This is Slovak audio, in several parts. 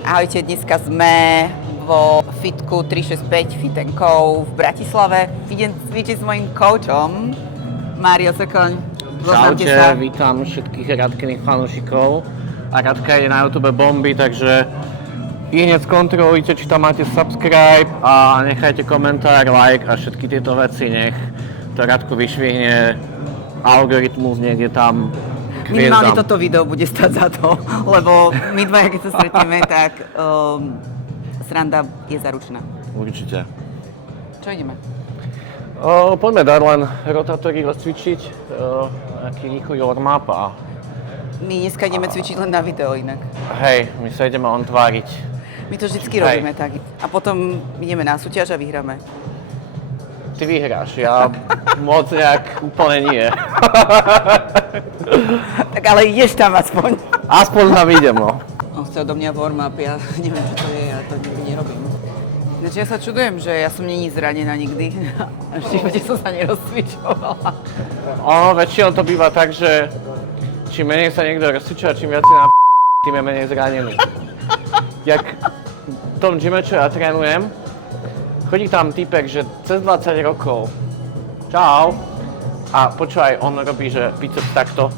Ahojte, dneska sme vo fitku 365 Fit & Co v Bratislave. Idem cvičiť s mojím coachom, Mário Sokoň. Čaute, vítam všetkých Radkyných fanúšikov. A Radka je na YouTube bomby, takže hneď skontrolujte, či tam máte subscribe a nechajte komentár, like a všetky tieto veci, nech to Radku vyšvihne algoritmus niekde tam. Minimálne toto video bude stať za to, lebo my dvaja, keď sa stretneme, tak sranda je zaručená. Určite. Čo ideme? Poďme dať len rotátory rozcvičiť, nejaký rýchly warm-up a... My dneska ideme cvičiť len na video inak. Hej, my sa ideme len tváriť. My to vždycky robíme tak. A potom ideme na súťaž a vyhráme. Ty vyhráš, ja moc nejak úplne nie. Tak ale ideš tam aspoň. Aspoň tam idem, no. On chce odo mňa warm-up, ja neviem, čo to je, ja to nikdy nerobím. Ináč ja sa čudujem, že ja som není zranená nikdy. A v živote som sa nerozcvičovala. Väčšinou to býva tak, že čím menej sa niekto rozcvičuje, čím viac si na tým je menej zranený. Jak v tom gyme, čo ja trénujem, chodí tam týpek, že cez 20 rokov. Čau. A počúvaj, on robí, že biceps takto.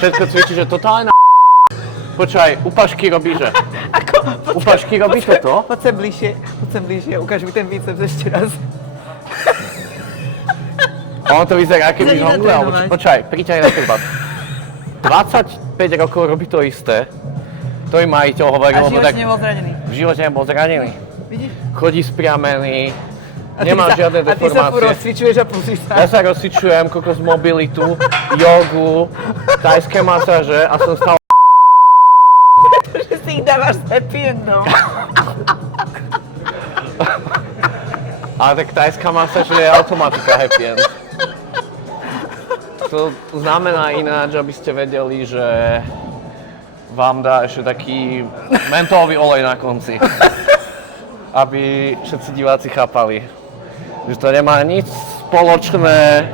Všetko cvičí, že totálne na Počúvaj, upažky robí, že... Upažky robí toto? Poď sem bližšie, ukáž mi ten biceps ešte raz. Ono to vyzerá, keby žongle, alebo čo? Počúvaj, priťaj na krba. 25 rokov robí to isté. To im majiteľ hovorí, a v živote nebol zranený. V živote nebol zranený. Vidíš? Chodí spriamený, nemá žiadne deformácie. A ty sa furt rozcvičuješ a pusíš sa. Ja sa rozcvičujem, kokos mobilitu, jogu, thajské masáže a som stále Pretože si ich dávaš s happy endom. Ale tak thajská masáž je automatika happy end. To znamená ináč, aby ste vedeli, že vám dá ešte taký mentólový olej na konci. Aby všetci diváci chápali, že to nemá nič spoločné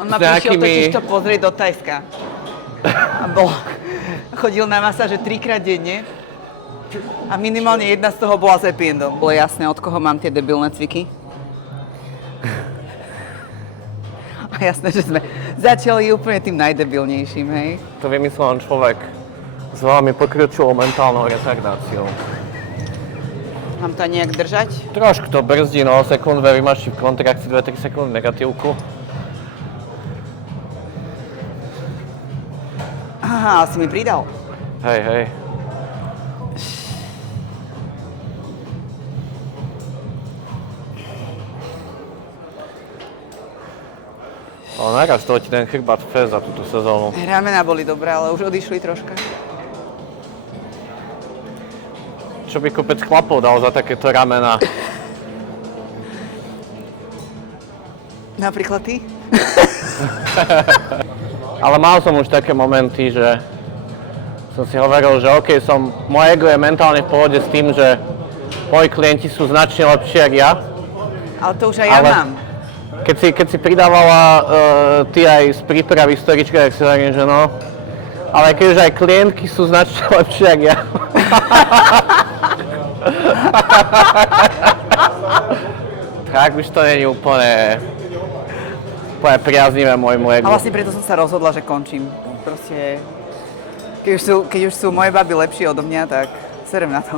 On ma prišiel totiž to pozrieť do Thajska. A chodil na masáže 3-krát denne a minimálne jedna z toho bola s happy endom. Bolo jasné, od koho mám tie debilné cviky. A jasné, že sme začali úplne tým najdebilnejším, hej? To vymyslel len človek s veľmi pokročilou mentálnou retardáciou. Mám to nejak držať? Trošku to brzdí, no sekundové vymačí v kontrakcii 2-3 sekundy negatívku. Aha, si mi pridal. Hej. Ale naraz toho ti ten chrbát fez za túto sezónu. Ramena boli dobré, ale už odišli troška. Čo by kopec chlapov dal za takéto ramena? Napríklad ty? Ale mal som už také momenty, že som si hovoril, že OK, moje ego je mentálne v pohode s tým, že moji klienti sú značne lepšie ako ja. Ale to už aj ja mám. Keď si pridávala ty aj z prípravy storička, tak si hovorím, že no. Ale keď už aj klientky sú značne lepšie ako ja. Tak už to nie je úplne priaznivé môjmu egu. A vlastne preto som sa rozhodla, že končím. Proste, keď už sú moje baby lepšie odo mňa, tak serem na to.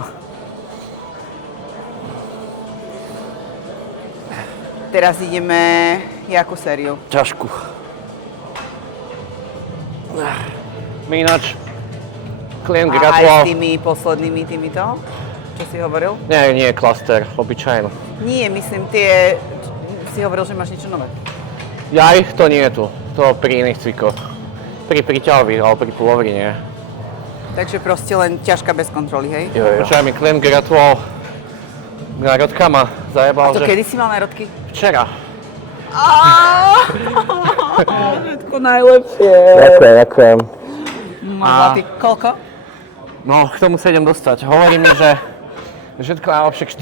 Teraz ideme jakú sériu? Ťažkú. My ináč klient gratuloval. Aj s tými poslednými týmito? Čo si hovoril? Nie, klaster, obyčajno. Nie, myslím tie... Si hovoril, že máš niečo nové. Jaj, to nie je tu. To pri iných cvikoch. Pri príťahových, ale pri pulloveri nie. Takže proste len ťažká bez kontroly, hej? Jo. Počkaj, mi klient gratuloval. Národka ma zajebal, A to že... kedy si mal národky? Včera. Všetko najlepšie. Ďakujem. Ty koľko? No, k tomu sa idem dostať. Hovorí mi, že všetko najlepšie k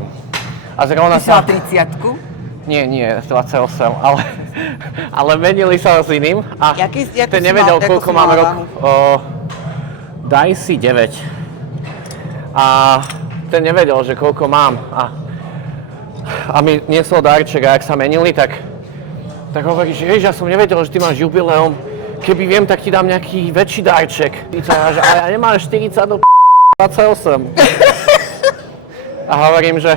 40. A zrovna Ty si mal 30-ku? Nie, 28, ale menili sa s iným a Jaký ten si nevedel, mal, koľko si mám mala rok. váhu? Daj si 9. A ten nevedel, že koľko mám. A mi niesol darček a ak sa menili, tak hovorí, že ja som nevedel, že ty máš jubileum. Keby viem, tak ti dám nejaký väčší darček. A ja nemám 40 do 28. A hovorím, že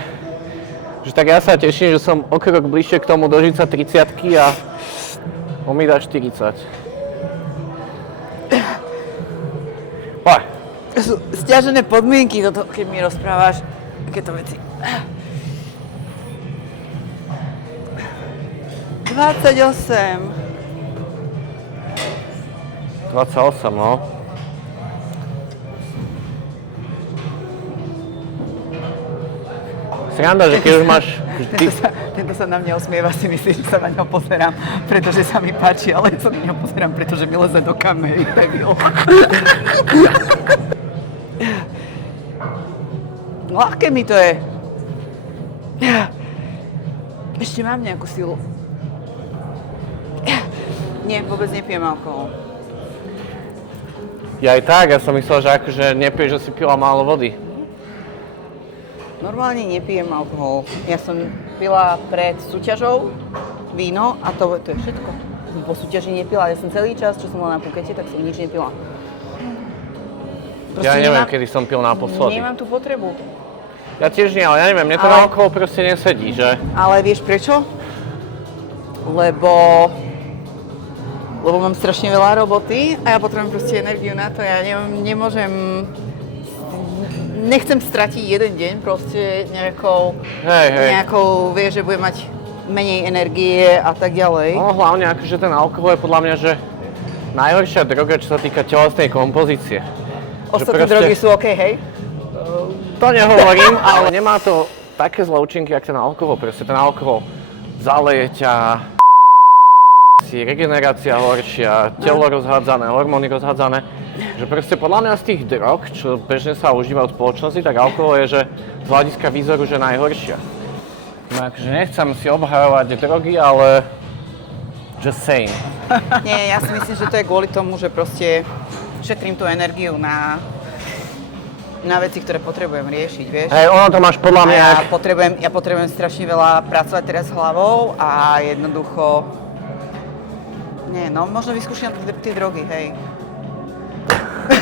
tak ja sa teším, že som o krok bližšie k tomu dožiť sa 30-ky a on mi dá 40. Sú stiažené podmienky, toto, keď mi rozprávaš takéto veci. 28. 28, no. Sranda, že keď už máš... Tento sa na mňa osmieva, si myslí, že sa na ňo pozerám, pretože sa mi páči, ale ja sa na ňo pozerám, pretože mi leze do kamery, debil. Ľahké mi to je. Ešte mám nejakú silu. Nie, vôbec nepijem alkohol. Ja aj tak, ja som myslel, že akože nepiješ, že si pila málo vody. Normálne nepijem alkohol. Ja som pila pred súťažou víno a to je všetko. Som po súťaži nepila. Ja som celý čas, čo som bola na Phukete, tak som nič nepila. Ja neviem, kedy som pil naposledy. Nemám tú potrebu. Ja tiež nie, ale ja neviem, mne to na alkohol proste nesedí, že? Ale vieš prečo? Lebo mám strašne veľa roboty a ja potrebujem proste energiu na to. Ja nemôžem... Nechcem stratiť jeden deň proste nejakou, vieš, že budem mať menej energie a tak ďalej. No hlavne akože ten alkohol je podľa mňa, že najhoršia droga, čo sa týka telesnej kompozície. Ostatné drogy sú OK, hej? To nehovorím, ale nemá to také zlé účinky, jak ten alkohol. Proste ten alkohol zaleje ťa, si regenerácia horšia, telo rozhádzané, hormóny rozhádzané. Že proste podľa mňa z tých drog, čo bežne sa užíva v spoločnosti, tak alkohol je, že z hľadiska výzoru, že najhoršia. No akože nechcem si obhajovať drogy, ale just saying. Nie, ja si myslím, že to je kvôli tomu, že proste šetrím tú energiu na veci, ktoré potrebujem riešiť, vieš. Hej, ono to máš podľa mňa... Ja potrebujem strašne veľa pracovať teraz hlavou a jednoducho... Nie, no možno vyskúšam tie drogy, hej.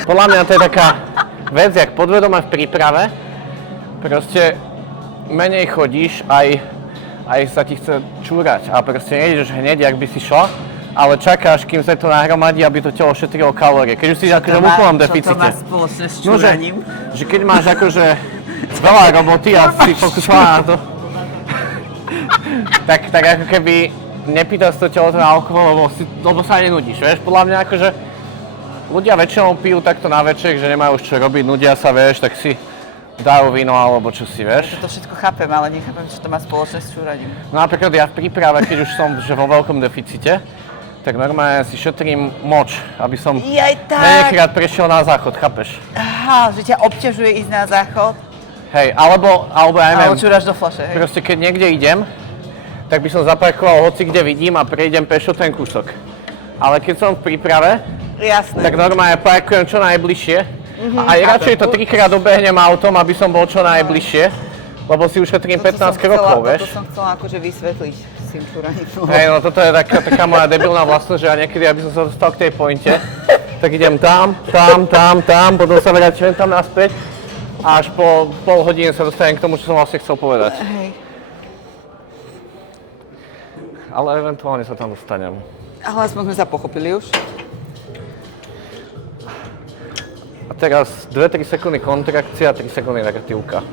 Podľa mňa to je taká vec, jak podvedome v príprave. Proste menej chodíš, aj sa ti chce čúrať. A proste nejdeš hneď, jak by si šla, ale čakáš, kým sa to nahromadí, aby to telo šetrilo kalórie. Keď už si akože v úplnom deficite. Čo to má spoločné s čúraním? Že keď máš akože veľa roboty a si fokusovaná na to, tak ako keby nepýtaš to telo ten alkohol, lebo sa nenudíš, vieš? Podľa mňa akože ľudia väčšinou pijú takto na večer, že nemajú už čo robiť, nudia sa, vieš, tak si dajú víno alebo čo si, vieš. Ja to všetko chápem, ale nechápem, čo to má spoločné s čúraním. No napríklad ja v príprave, keď už som že vo veľkom deficite, tak normálne si šetrím moč, aby som menej prešiel na záchod, chápeš? Aha, že ťa obťažuje ísť na záchod? Hej, alebo ja neviem. Alebo čúraš do fľaše, hej? Proste keď niekde idem, tak by som zaparkoval hoci kde vidím a prejdem pešo ten kúsok. Ale keď som v príprave, tak normálne parkujem čo najbližšie. A aj radšej to 3-krát dobehnem autom, aby som bol čo najbližšie, lebo si ušetrím 15 krokov, vieš. Toto som chcela akože vysvetliť s tým čúraním. Hej, no toto je taká moja debilná vlastnosť, že ja niekedy, aby som sa dostal k tej pointe, tak idem tam, potom sa vrátim tam naspäť a až po pol hodine sa dostanem k tomu, čo som vlastne chcel povedať. Hej. Ale eventuálne sa tam dostanem. Ale aspoň sme sa pochopili už. A teraz 2-3 sekundy kontrakcia, 3 sekundy negatívka.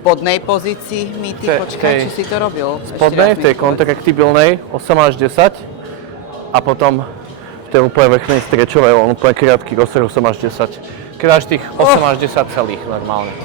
spodnej pozícii mýty, počkaj, či si to robil? Spodnej, v tej kontraktibilnej 8 až 10 a potom v tej úplne vrchnej strečovej, on úplne krátky rozsah 8 až 10. Keď dáš tých 8 až 10 celých normálne.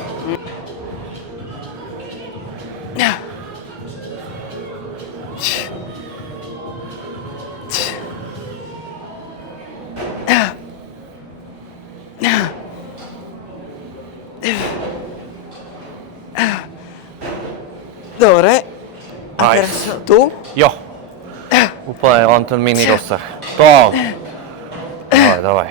Dobre. A teraz tu? Jo. Úplne len ten mini rozsah. To. Dávaj.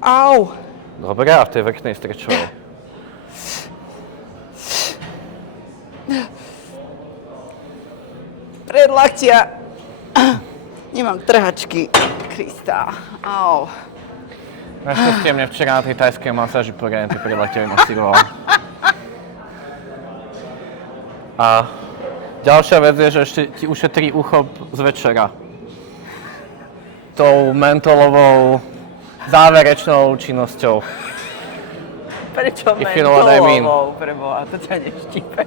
Au. Dobre, a v tej vrchnej strečovej. Predlaktia. Nemám trhačky. Kristá. Au. Našťastie mne včera na tej tajskej masáži poriadne tie predlaktia vymasíroval. A ďalšia vec je, že ešte ti ušetrí uchop z večera. Tou mentolovou záverečnou činnosťou. Prečo If you know what I mean. mentolovou? Preboha, to ťa neštípe.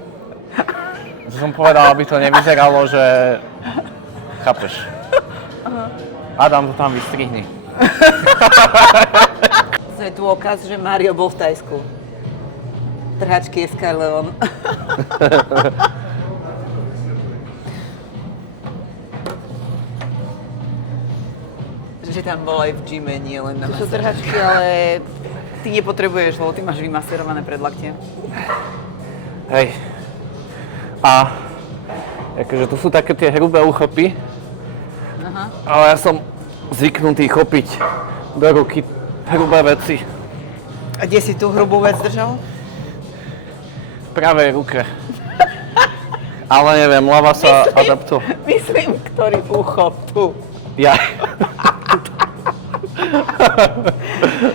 Som povedal, aby to nevyzeralo, že... Chápeš? Adam, to tam vystrihni. To je dôkaz, že Mário bol v Tajsku. Trhačky je Sky Leon. Že tam bol aj v gyme, nie len na masáži. To sú trhačky, ale ty nepotrebuješ, lebo ty máš vymasírované predlaktie. Hej. A akože to sú také tie hrubé uchopy. Aha. Ale ja som zvyknutý chopiť do ruky hrubé veci. A kde si tú hrubú vec držal? V pravej ruke. Ale neviem, ľava sa adaptuje. Myslím, ktorý uchop tu. Ja.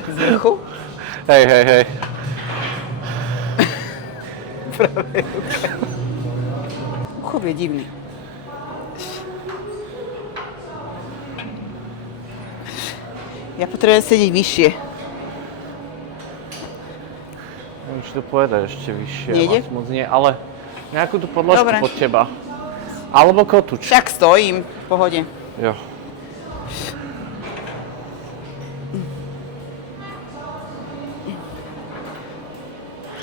Z vrchu? Hej. Pravej ruke. Uchop je divný. Ja potrebujem sedieť vyššie. Neviem, či to povedať ešte vyššie. Nejde? Moc nie, ale nejakú tú podložku Dobre. pod teba. Alebo kotúč. Však stojím, v pohode. Jo.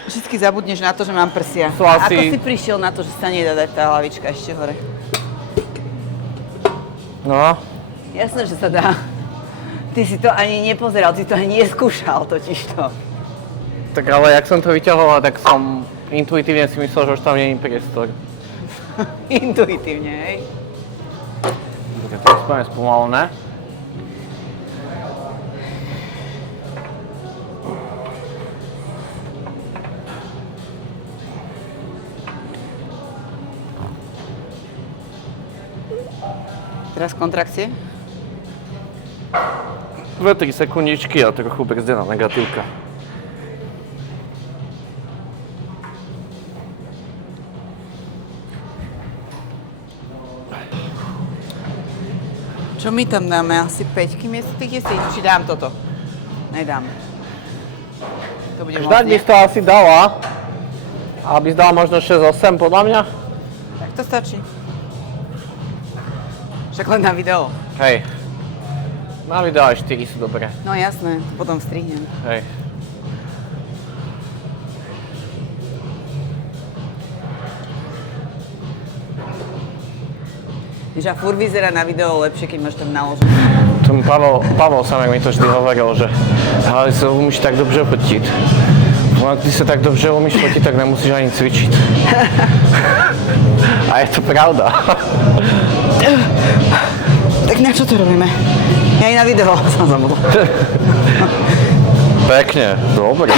Vždycky zabudneš na to, že mám prsia. To A asi- ako si prišiel na to, že sa nedá dať tá hlavička ešte hore? No, Jasné, že sa dá. Ty si to ani nepozeral, ty to ani neskúšal totižto. tak ale jak som to vyťahoval, tak som intuitívne si myslel, že už tam nie je priestor. Intuitívne, hej? Dobre, to je úplne spomalené. Teraz kontrakcie. 2-3 sekundičky a trochu brzdená negatívka. Čo my tam dáme? Asi 5 miesto tých 10? Či dám toto? Nedám. To bude moc, Dať by nie? si to asi dala, aby si dala možno 6-8 podľa mňa. Tak to stačí. Však len na video. Hej. Na video aj 4 sú dobré. No jasné, to potom strihnem. Hej. Že a furt vyzerá na video lepšie, keď máš tam naložené. Tom Pavel Samek mi to vždy hovoril, že ale sa umíš tak dobře fotit. No, ty sa tak dobře umíš fotiť, tak nemusíš ani cvičiť. A je to pravda. Tak na čo to robíme? Ja aj na video som zabudla. Pekne, dobre.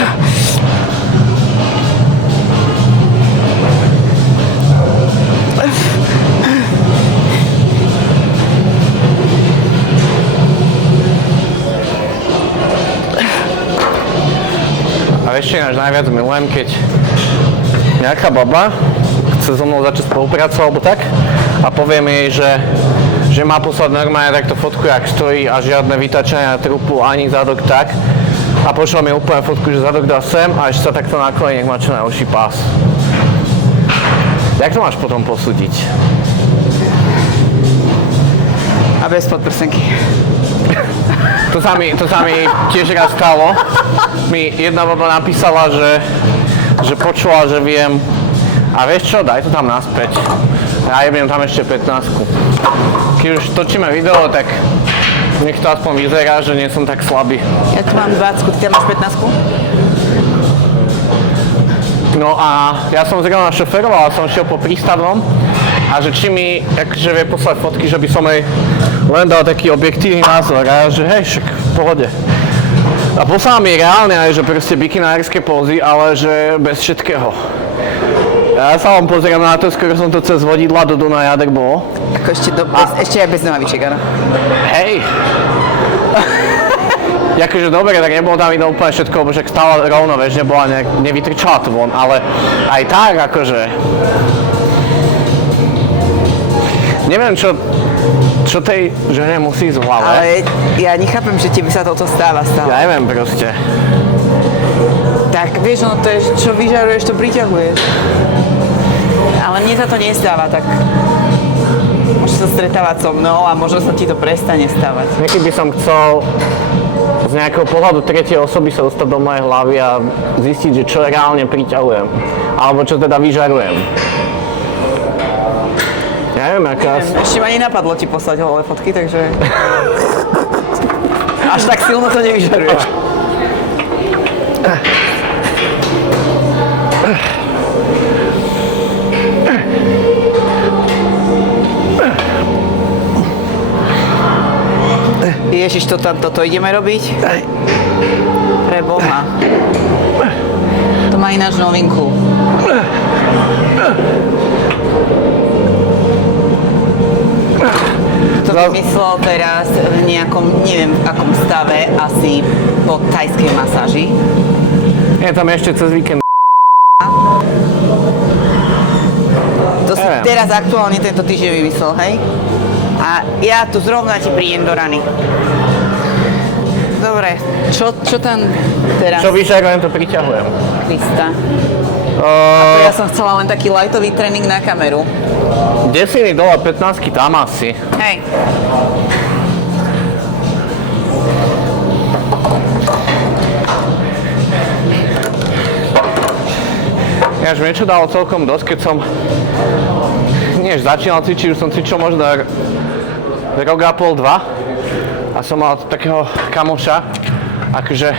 A ešte ináč najviac milujem, keď nejaká baba chce so mnou začať spolupracovať alebo tak a poviem jej, že má poslať normálne takto fotku, jak stojí a žiadne vytačania trupu ani zadok tak. A A pošla mi úplne fotku, že zadok dá sem a ešte sa takto nakloní, nech má čo najúžší pás. Jak to máš potom posúdiť? A bez podprsenky. To sa mi tiež raz stalo. Mi jedna baba napísala, že počula, že viem. A vieš čo, daj to tam naspäť. Ja jebnem tam ešte 15-ku. Keď už točíme video, tak nech to aspoň vyzerá, že nie som tak slabý. Ja tu mám 20, ty tam máš 15? No a ja som zrovna šoferoval a som šiel po prístavnom a že či mi akože vie poslať fotky, že by som jej len dal taký objektívny názor a že hej, však v pohode. A poslala mi reálne aj, že proste bikinárske pózy, ale že bez všetkého. Ja sa vám pozerám na to, skoro som to cez vodidla do Dunaja, tak bolo. Ako ešte aj bez nohavičiek, áno? Hej! Akože dobre, tak nebolo tam vidno úplne všetko, lebo však stále rovno, vieš, nebola nevytrčala to von, ale aj tak akože... Neviem, čo tej žene musí ísť v hlave. Ale ja nechápem, že tebe sa toto stáva stále. Ja neviem proste. Tak vieš, no to je, čo vyžaruješ, to priťahuješ. Ale mne sa to nestáva, tak môžeš sa stretávať so mnou a možno sa ti to prestane stávať. Niekedy by som chcel z nejakého pohľadu tretej osoby sa dostať do mojej hlavy a zistiť, že čo reálne priťahujem. Alebo čo teda vyžarujem. Ja neviem, aká... Ešte ma nenapadlo ti poslať holé fotky, takže... Až tak silno to nevyžaruješ. Ježiš, toto ideme robiť? Pre Boha. To má ináč novinku. To vymyslel teraz v nejakom, neviem v akom stave, asi po thajskej masáži. Je tam ešte cez víkend. To si teraz aktuálne tento týždeň vymyslel, hej? A ja tu zrovna ti prídem do rany. Dobre, čo tam teraz? Čo vyžarujem, to priťahujem. Krista. A to ja som chcela len taký lightový tréning na kameru. Desiny dole 15-ky tam asi. Hej. Ináč mi niečo dalo celkom dosť, keď som začínal cvičiť, už som cvičil možno rok a pol, 2 a som mal takého kamoša, akože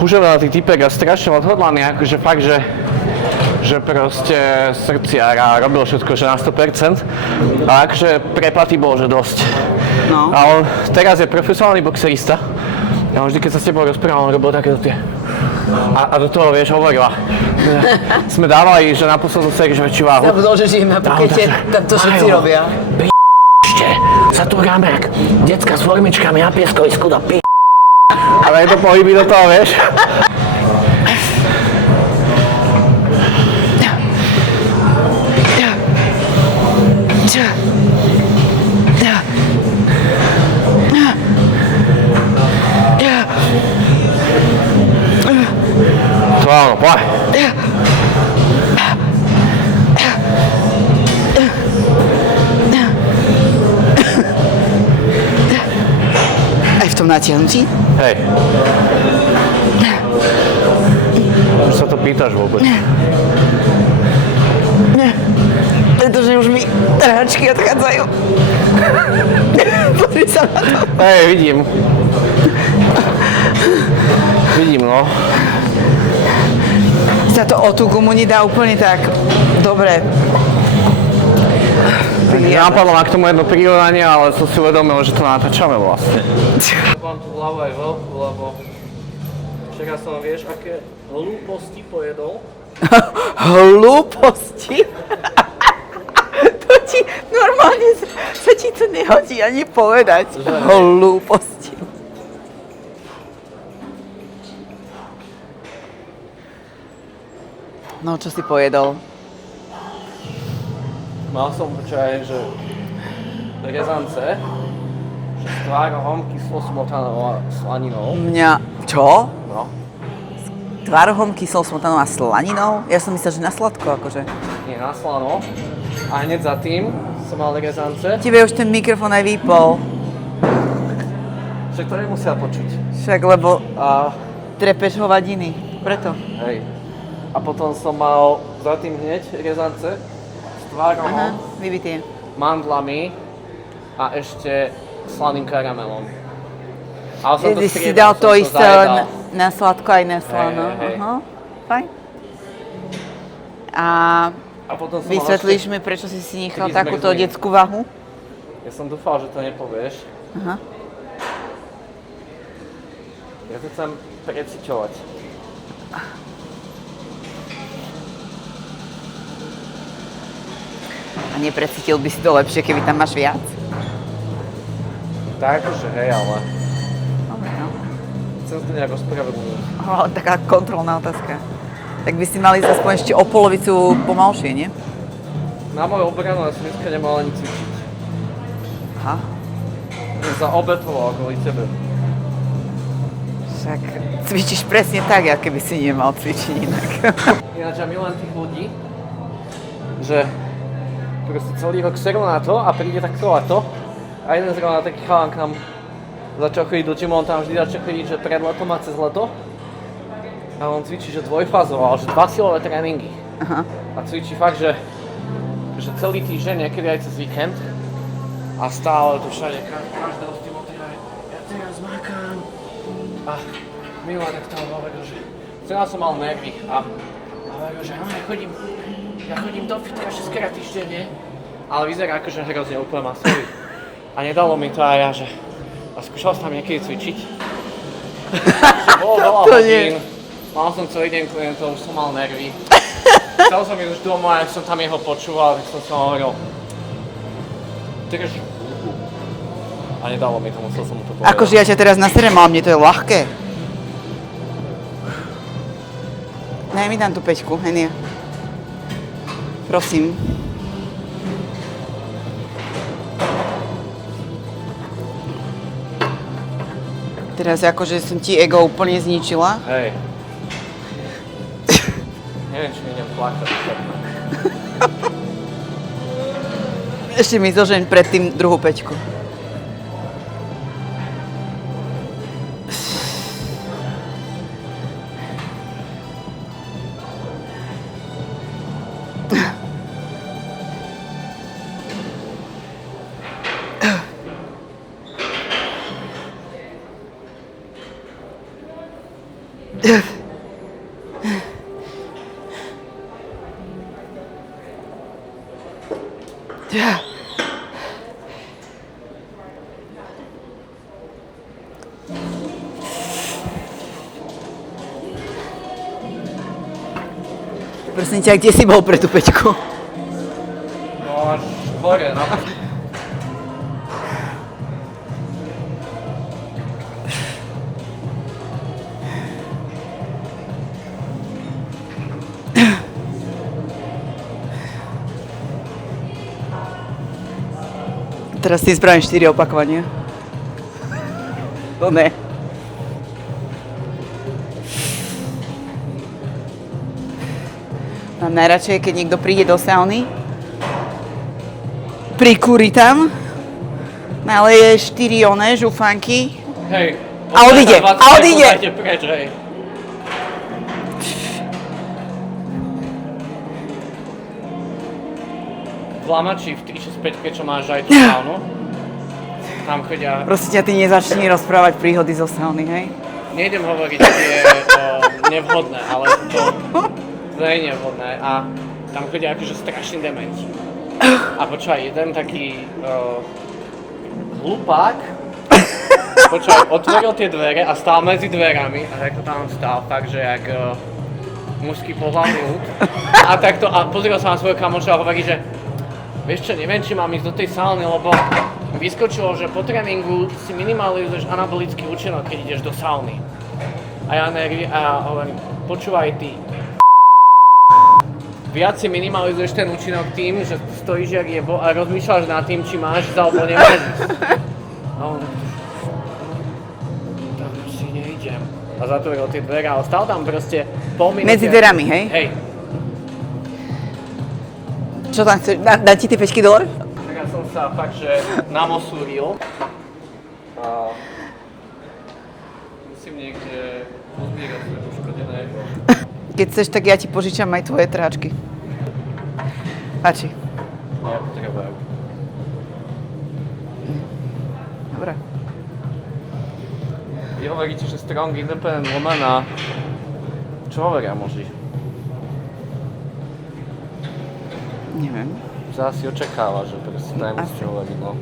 užovený typek a strašne odhodlaný, akože fakt, že proste srdciar a robil všetko, že na 100%, ale akože preplaty bol, že dosť. No. A on teraz je profesionálny boxerista a on vždy, keď sa s tebou rozprával, on robil takéto tie. A do toho, vieš, hovorila. Sme dávali, že na poslednú sérii, že väčšiu váhu. Zabudol, že žijeme na Pukete, tam to všetci robia. Satúr Gamberg, decka s formičkami na pieskovisku do Ale je to pohyby do toho, vieš? To áno, poď. Aj v tom natiahnutí? Hej. Už sa to pýtaš vôbec? Pretože už mi trhačky odchádzajú. Pozri sa na to. Hej, vidím. Vidím, no. Sa to o tú gumu nedá úplne tak dobre. Napadlo ma k tomu jedno prirovnanie, ale som si uvedomil, že to natáčame vlastne. Mám tú hlavu aj veľkú, lebo včera som, vieš, aké hlúposti pojedol. Hlúposti? To ti normálne sa ti to nehodí ani povedať. Hlúposti. No, čo si pojedol? Mal som počať, že rezance, že s tvárohom kyslo smotanou a slaninou. Mňa Čo? No. Tvarohom, kyslou smotanou a slaninou? Ja som myslel, že na sladko, akože. Nie, na slano. A hneď za tým som mal rezance. Tebe už ten mikrofón aj vypol. Však to nemusia počuť. Však, lebo A trepeš hovadiny. Preto. hej. A potom som mal za tým hneď rezance s tvárom, Aha, vybité. mandlami a ešte slaným karamelom. Ale som to Si striedal, dal som to isté zajedal. na sladko aj na slano. Hej. Aha, fajn. A A potom som mal vysvetlíš mi, prečo si nechal taký takúto zmrzlý. detskú váhu? Ja som dúfal, že to nepovieš. Aha. Ja to chcem preciťovať. A neprecítil by si to lepšie, keby tam máš viac? Takže hej, ale Dobre, no. chcem to nejak ospravedlniť. Taká kontrolná otázka. Tak by si mali aspoň ešte o polovicu pomalšie, nie? Na moju obranu ja som dneska nemal ani cvičiť. Aha. Som sa obetoval kvôli tebe. Však cvičíš presne tak, ako keby si nemal cvičiť inak. Ináč ja milujem tých ľudí, že proste celý rok serú na to a príde takto leto a jeden zrovna taký chalan k nám začal chodiť do gymu, on tam vždy začal chodiť, že pred letom a cez leto. A on cvičí, že dvojfázovo, ale že 2 silové tréningy. Aha. A cvičí fakt, že celý týždeň, niekedy aj cez víkend. A stále tu všade, každého s tým motivuje. Ja teraz makám. A minulé tak tam hovoril, že včera som mal nervy a hovoril, že ja chodím do fitka 6 krát týždenne, ale vyzerá akože hrozne úplne masový. A nedalo mi to a ja, že a skúšal som tam niekedy cvičiť. Že bolo veľa To hodín, nie. mal som celý deň klientov, už som mal nervy. Chcel som ísť už domov a ak som tam jeho počúval, tak som sa hovoril drž. A nedalo mi to, musel som mu to povedať. Akože ja ťa teraz naserem, ale mne to je ľahké. Daj mi tam tú peťku, Henia. Prosím. Teraz akože som ti ego úplne zničila. Hej. Neviem, či mi idem plakať. Ešte mi zožeň predtým druhú peťku. Prosím ťa, kde si bol pre tú peťku? No až hore, no. Teraz si spravím 4 opakovania. To ne. Mám najradšej, keď niekto príde do sauny, prikúri tam, naleje 4 žufanky. Hej. A odíde, a odíde. Poďte preč, hej. V Lamači, v 365, čo máš aj tú saunu, tam chodia... Prosím ťa, ty nezačni rozprávať príhody zo sauny, hej? Nejdem hovoriť, tie nevhodné, ale to je nevhodné a tam chodia akože strašný dementi. A počúvaj, jeden taký hlupák, počúvaj, otvoril tie dvere a stál medzi dverami a takto tam stál fakt, že jak mužský pohlavný ľud. A takto, a pozrel sa na svojho kamoša a hovorí, že vieš čo, neviem, či mám ísť do tej sauny, lebo vyskočilo, že po tréningu si minimalizuješ anabolický účinok, keď ideš do sauny. A ja hovorím, počúvaj ty, viac si minimalizuješ ten účinok tým, že stojíš jak jebo a rozmýšľaš nad tým, či máš ísť alebo nemôžeš ísť. A on, tak si nejdem. a zatvoril tie dvere, ale stal tam proste pol minúty. Medzi dverami, hej? Hej. Čo tam chceš? Dať ti tie $5 dole? Tak ja som sa fakt, že namosúril. A musím niekde pozbierať svoje poškodené ego. Keď chceš, tak ja ti požičam aj tvoje tráčky. Páči. Nie, potrebujem. Dobre. Vy hovoríte, že strong independent woman a čo hovoria muži? Neviem. Zás si očakáva, že proste nemusí čo hovoriť, no.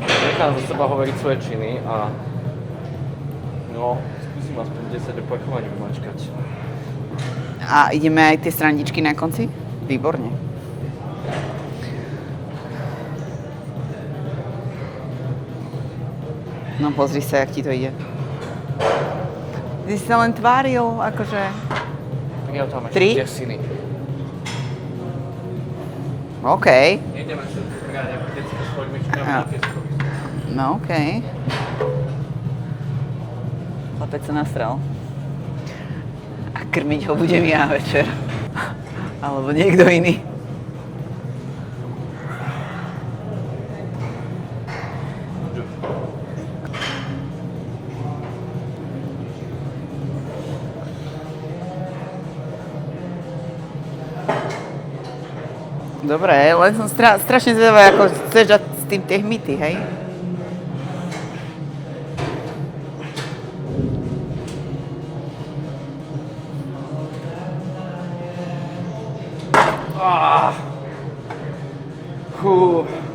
Nechám za seba hovoriť svoje činy a no, skúsim aspoň 10 opakovaní mačkať. A ideme aj tie srandičky na konci? Výborne. No pozri sa, jak ti to ide. Ty si sa len tváril, akože... Tak ja tam Tri? ešte desiny. OK. Nejdeme sa hrať ako detské s chodmičkami Á. na piesku. No OK. Chlapec sa nasral. A krmiť ho budem ja večer. Alebo niekto iný. Dobre, len som strašne zvedavá, ako chceš dať s tým tie hmyty, hej?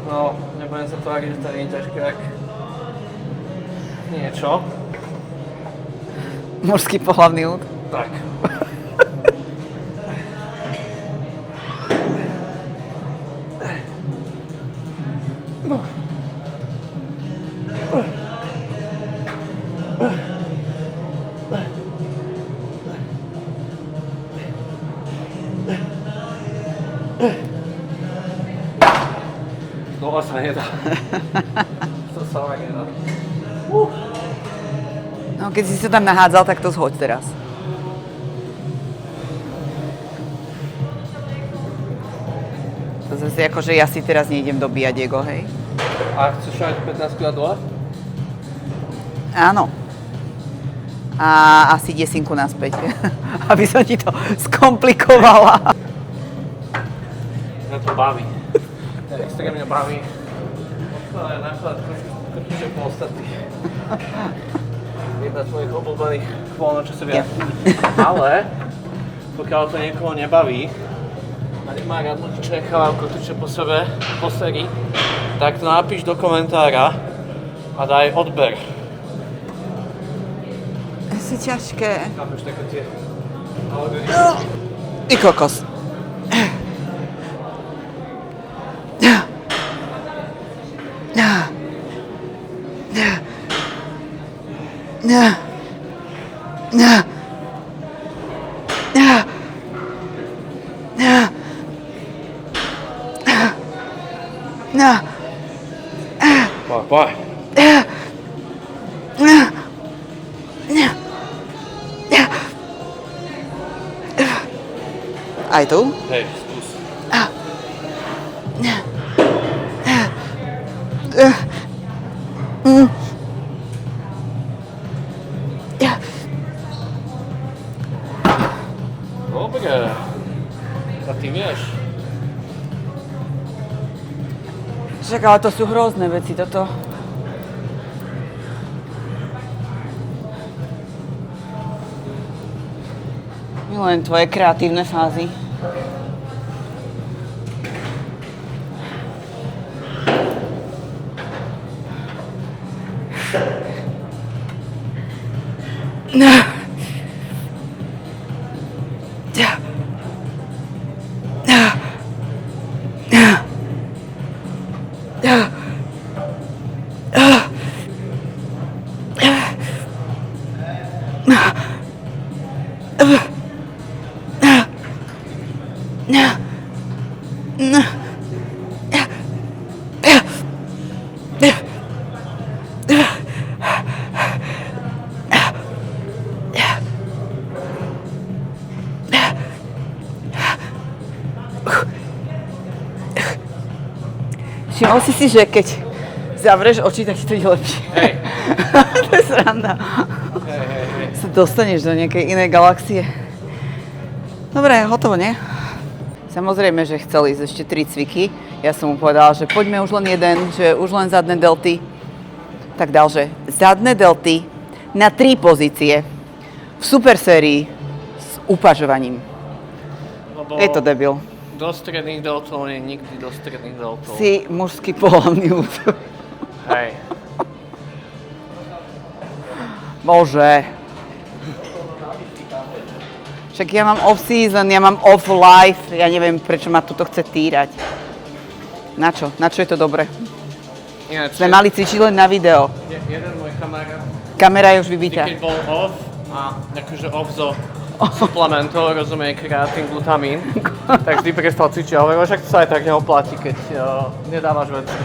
No, nebudem sa tváriť, že to nie je ťažké, ak niečo. Mužský pohlavný úd. Tak. Znova sa nedá. To sa ale nedá. No, keď si sa tam nahádzal, tak to zhoď teraz. To zase ako, že ja si teraz nejdem dobíjať ego, hej? A chceš aj 15 kg dole? Áno. A asi desinku naspäť, aby som ti to skomplikovala. Mňa to baví. Mňa extrémne baví. Odkladaj náklad trošku krčíže po ostatných. Jedna z mojich obľúbených voľnočasových aktivít. Ale pokiaľ to niekoho nebaví a nemá rád ľudí, čo nechávajú kotuče po sebe, po sérii, tak to napíš do komentára a daj odber. Si ťažké. Chápeš také tie algoritmy? Ty kokos. Poď. Aj tu? Hej, skús. Dobre. A ty vieš. Však, ale to sú hrozné veci, toto. Milujem tvoje kreatívne fázy. Všimol si, že keď zavrieš oči, tak ti to ide lepšie. Hej. To je sranda. Hej. Sa dostaneš do nejakej inej galaxie. Dobre, hotovo, nie? Samozrejme, že chcel ísť ešte 3 cviky. Ja som mu povedala, že poďme už len jeden, že už len zadné delty. Tak dal, že zadné delty na 3 pozície v super sérii s upažovaním. Lebo Je to debil. do stredných deltov nie nikdy do stredných deltov. Si mužský pohlavný úd. Hej. Bože. Však ja mám off-season, ja mám off-life, ja neviem, prečo ma tuto chce týrať. Na čo? Na čo je to dobre? Ináč, Sme mali cvičiť len na video. jeden môj kamarát, Kamera je už vybitá. keď bol off, a akože off zo suplementov, rozumie, kreatín, glutamín, tak vždy prestal cvičiť a hovoril, však to sa aj tak neoplatí, keď nedávaš veci.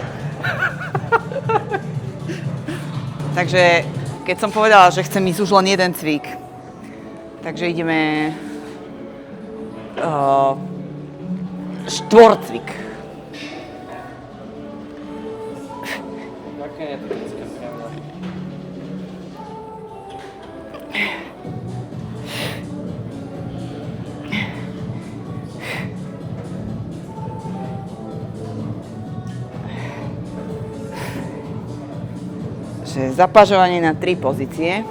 Takže keď som povedala, že chcem ísť už len jeden cvik, takže ideme štvorcvik. Také netypické pravda. Že zapažovanie na 3 pozície.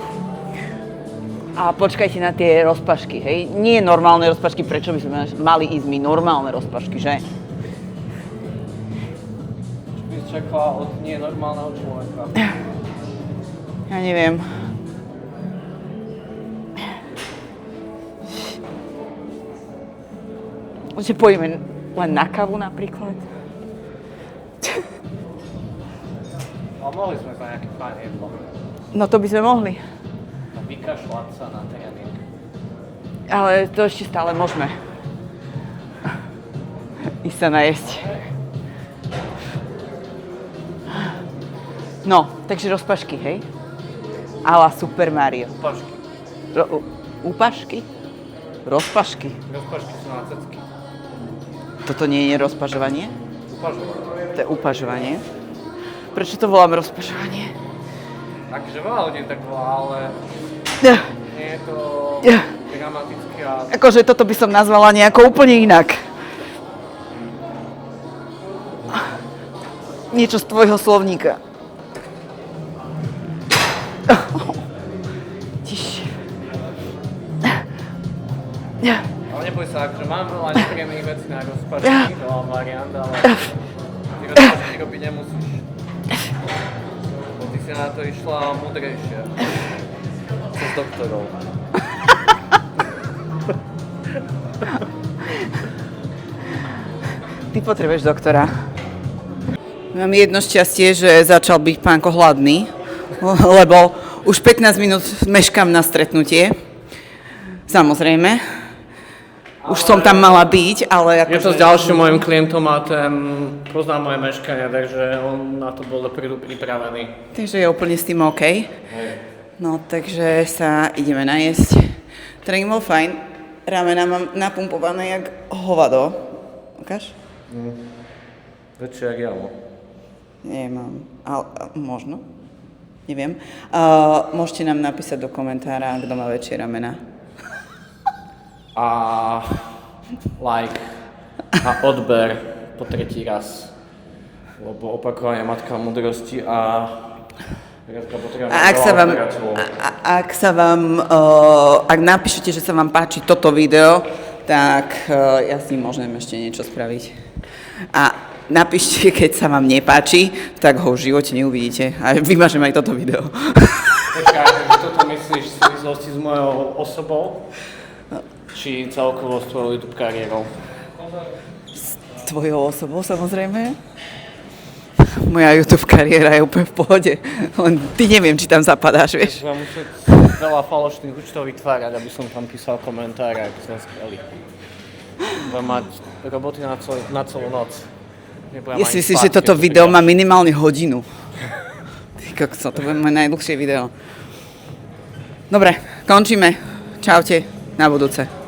A počkajte na tie rozpašky, hej? Nie normálne rozpašky, prečo by sme mali ísť my normálne rozpašky, že? By čakala od nenormálneho človeka. Ja neviem. Že pôjdeme len na kávu napríklad. Ale mohli sme za nejaké fajn jedlo. No to by sme mohli. A vykašľať sa na tréning. Ale to ešte stále môžeme. Ísť sa najesť. No, takže rozpašky, hej? Ala Super Mario. Pašky. Úpašky? Rozpašky. Rozpašky sú na cecky. Toto nie je rozpažovanie? Upažovanie. To je upažovanie. Prečo to volám rozpažovanie? Takže veľa ľudí tak volá, ale nie je to gramaticky a... Akože toto by som nazvala nejako úplne inak. Niečo z tvojho slovníka. Tiš. Ale neboj sa, akože mám veľa nepríjemných vecí na rozpačky, veľa variant, ale ty rozpačky robiť nemusíš. Bo ty si na to išla múdrejšie. Cez doktorov. Ty potrebuješ doktora. Mám jedno šťastie, že začal byť pánko hladný, lebo už 15 minút meškám na stretnutie. Samozrejme. Už som tam mala byť, ale Je to s ďalším môjim klientom a ten pozná moje meškania, takže on na to bol dopredu pripravený. Takže je úplne s tým OK. No, takže sa ideme najesť. Tréning bol fajn. Ramena mám napumpované jak hovado. Ukáž? Väčšie jak jamo. Nemám. Ale možno. Neviem. Môžete nám napísať do komentára, kto má väčšie ramena. A like a odber po 3. raz. Lebo opakovanie je matka múdrosti a ak napíšete, že sa vám páči toto video, tak ja s ním môžem ešte niečo spraviť. A napíšte, keď sa vám nepáči, tak ho v živote neuvidíte. A vymažem aj toto video. Počkaj, toto myslíš v súvislosti s mojou osobou? Či celkovo s tvojou YouTube kariérou? S tvojou osobou, samozrejme. Moja YouTube kariéra je úplne v pohode. Len ty neviem, či tam zapadáš, vieš. Budem musieť veľa falošných účtov vytvárať, aby som tam písal komentáre, ak som skvelý. Budem mať roboty na celú noc. Ja si myslím, že toto video má minimálne hodinu. Ty kokso, to bude moje najdlhšie video. Dobre, končíme. Čaute, na budúce.